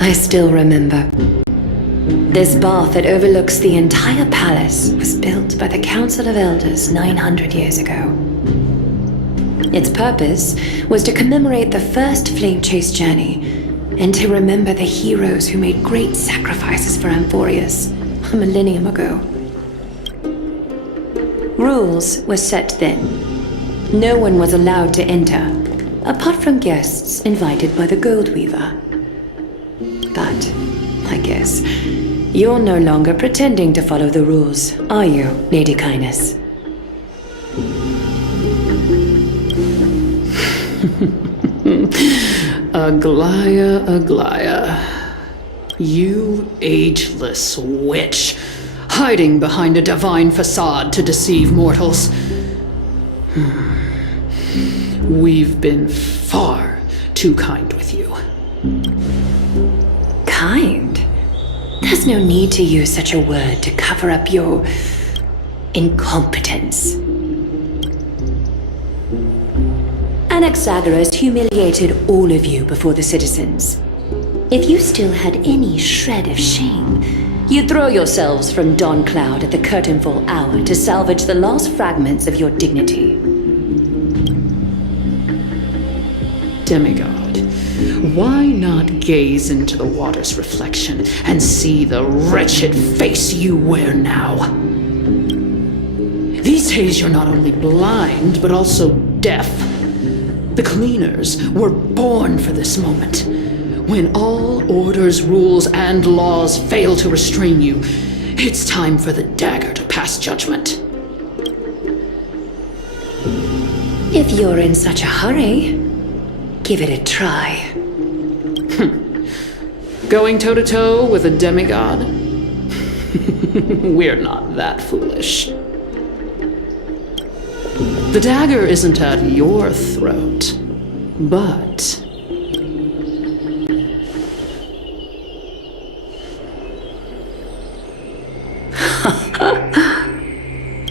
I still remember. This bath that overlooks the entire palace was built by the Council of Elders 900 years ago. Its purpose was to commemorate the first flame chase journey and to remember the heroes who made great sacrifices for Amphorius a millennium ago. Rules were set then. No one was allowed to enter, apart from guests invited by the Gold Weaver. But, I guess, you're no longer pretending to follow the rules, are you, Lady Kindness? Aglaea, Aglaea. You ageless witch, hiding behind a divine facade to deceive mortals. We've been far too kind with you. Kind? There's no need to use such a word to cover up your incompetence. Anaxagoras humiliated all of you before the citizens. If you still had any shred of shame, you'd throw yourselves from dawn cloud at the curtainfall hour to salvage the last fragments of your dignity. Demigod, why not gaze into the water's reflection and see the wretched face you wear now? These days you're not only blind, but also deaf. The cleaners were born for this moment. When all orders, rules, and laws fail to restrain you, it's time for the dagger to pass judgment. If you're in such a hurry, give it a try. Going toe-to-toe with a demigod? We're not that foolish. The dagger isn't at your throat, but...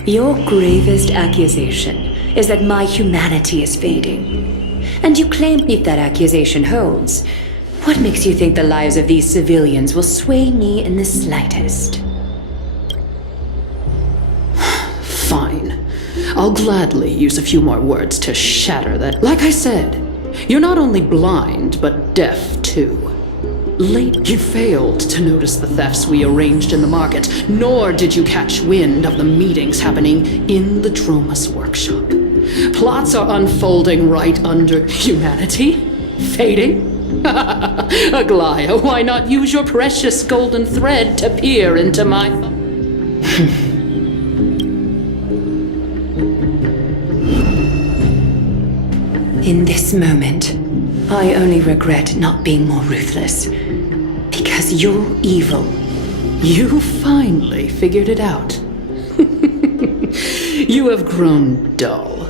Your gravest accusation is that my humanity is fading. And you claim if that accusation holds, what makes you think the lives of these civilians will sway me in the slightest? Fine. I'll gladly use a few more words to shatter that. Like I said, you're not only blind, but deaf too. Late, you failed to notice the thefts we arranged in the market, nor did you catch wind of the meetings happening in the Dromus workshop. Plots are unfolding right under humanity? Fading? Aglaea, why not use your precious golden thread to peer into my... In this moment, I only regret not being more ruthless. Because you're evil. You finally figured it out. You have grown dull.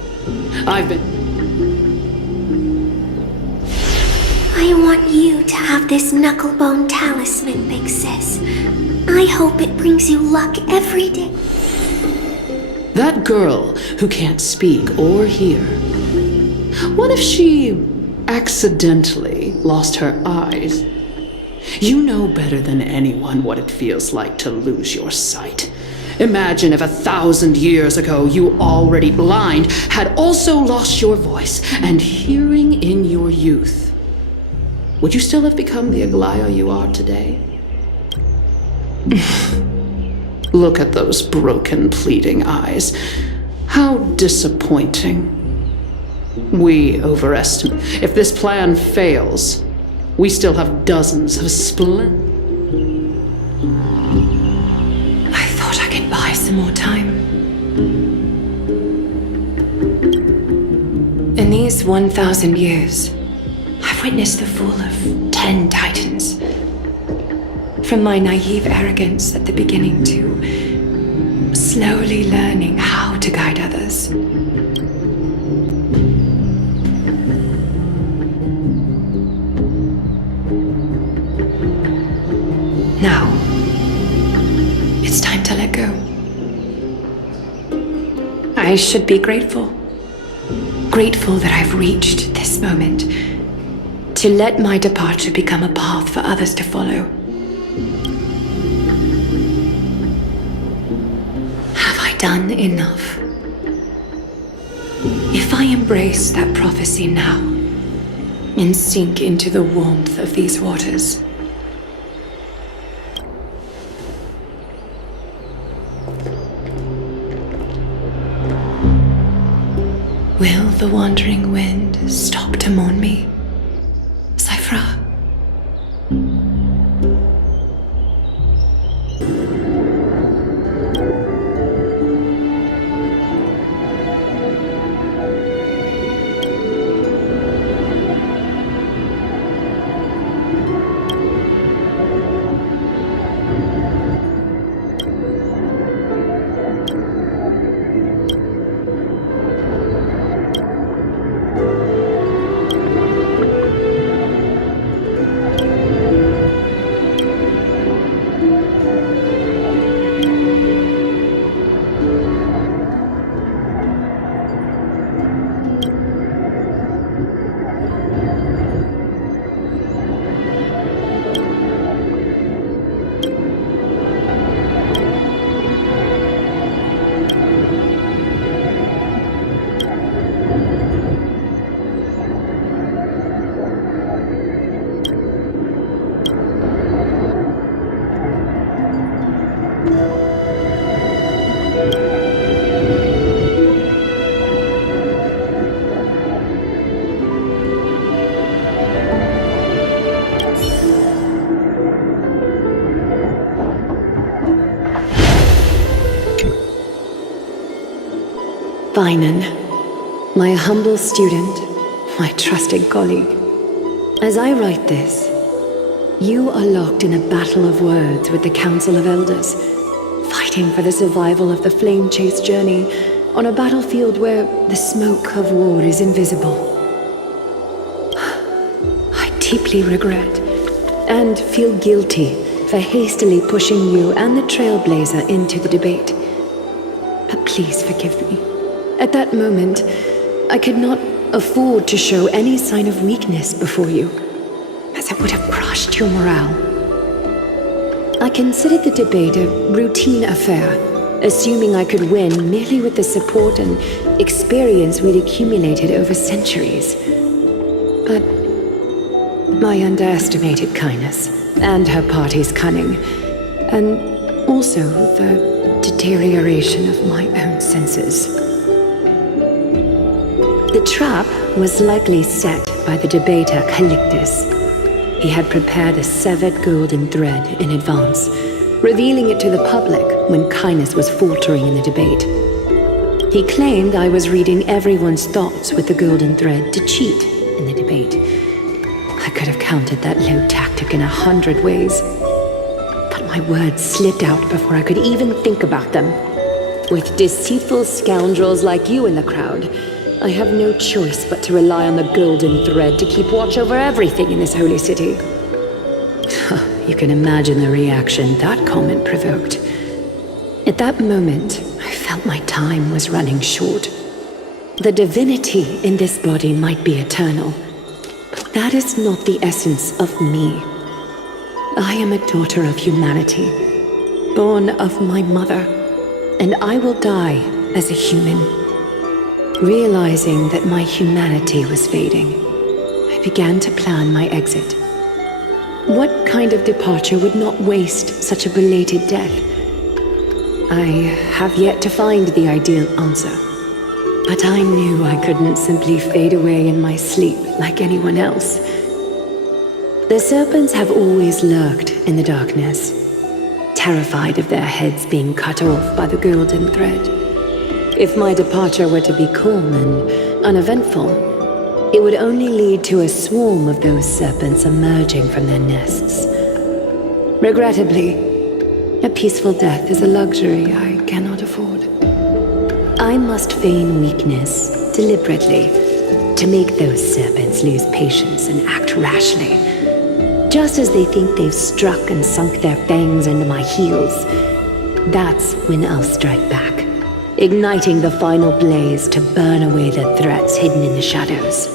I've been... I want you to have this knucklebone talisman, Big Sis. I hope it brings you luck every day. That girl who can't speak or hear. What if she accidentally lost her eyes? You know better than anyone what it feels like to lose your sight. Imagine if 1,000 years ago you, already blind, had also lost your voice and hearing in your youth. Would you still have become the Aglaea you are today? Look at those broken, pleading eyes. How disappointing. We overestimate. If this plan fails, we still have dozens of I thought I could buy some more time. In these 1,000 years, I've witnessed the fall of 10 titans. From my naive arrogance at the beginning to slowly learning how to guide others. Now, it's time to let go. I should be grateful. grateful that I've reached this moment, to let my departure become a path for others to follow. Have I done enough? If I embrace that prophecy now, and sink into the warmth of these waters, will the wandering wind stop to mourn me, Cyphra? Phainon, my humble student, my trusted colleague. As I write this, you are locked in a battle of words with the Council of Elders, fighting for the survival of the flame-chased journey on a battlefield where the smoke of war is invisible. I deeply regret and feel guilty for hastily pushing you and the Trailblazer into the debate. But please forgive me. At that moment, I could not afford to show any sign of weakness before you, as it would have crushed your morale. I considered the debate a routine affair, assuming I could win merely with the support and experience we'd accumulated over centuries. But I underestimated Kindness and her party's cunning, and also the deterioration of my own senses. The trap was likely set by the debater Calictus. He had prepared a severed golden thread in advance, revealing it to the public when Kindness was faltering in the debate. He claimed I was reading everyone's thoughts with the golden thread to cheat in the debate. I could have countered that low tactic in 100 ways, but my words slipped out before I could even think about them. With deceitful scoundrels like you in the crowd, I have no choice but to rely on the golden thread to keep watch over everything in this holy city. You can imagine the reaction that comment provoked. At that moment, I felt my time was running short. The divinity in this body might be eternal, but that is not the essence of me. I am a daughter of humanity, born of my mother, and I will die as a human. Realizing that my humanity was fading, I began to plan my exit. What kind of departure would not waste such a belated death? I have yet to find the ideal answer, but I knew I couldn't simply fade away in my sleep like anyone else. The serpents have always lurked in the darkness, terrified of their heads being cut off by the golden thread. If my departure were to be calm and uneventful, it would only lead to a swarm of those serpents emerging from their nests. Regrettably, a peaceful death is a luxury I cannot afford. I must feign weakness deliberately to make those serpents lose patience and act rashly. Just as they think they've struck and sunk their fangs into my heels, that's when I'll strike back. igniting the final blaze to burn away the threats hidden in the shadows.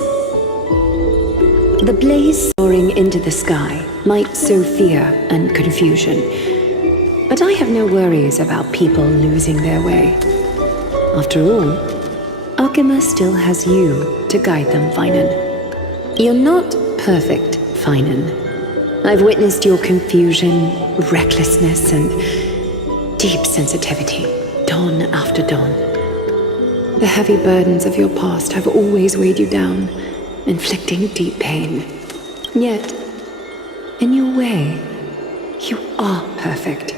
The blaze soaring into the sky might sow fear and confusion, but I have no worries about people losing their way. After all, Alchema still has you to guide them, Phainon. You're not perfect, Phainon. I've witnessed your confusion, recklessness, and deep sensitivity, dawn after dawn. The heavy burdens of your past have always weighed you down, inflicting deep pain. Yet, in your way, you are perfect.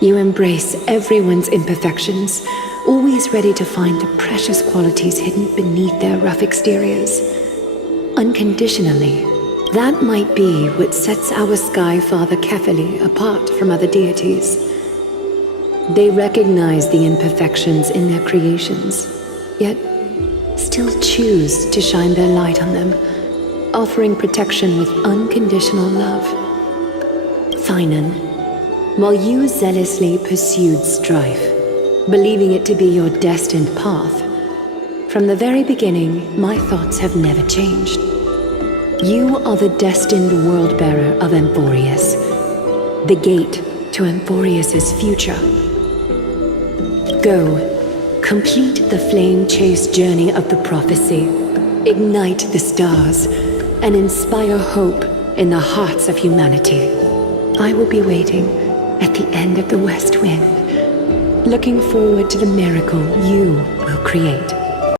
You embrace everyone's imperfections, always ready to find the precious qualities hidden beneath their rough exteriors. Unconditionally, that might be what sets our Sky Father Kefili apart from other deities. They recognize the imperfections in their creations, yet still choose to shine their light on them, offering protection with unconditional love. Phainon, while you zealously pursued strife, believing it to be your destined path, from the very beginning, my thoughts have never changed. You are the destined world-bearer of Emphorius, the gate to Emphorius's future. Go, complete the flame-chased journey of the prophecy, ignite the stars, and inspire hope in the hearts of humanity. I will be waiting at the end of the West Wind, looking forward to the miracle you will create.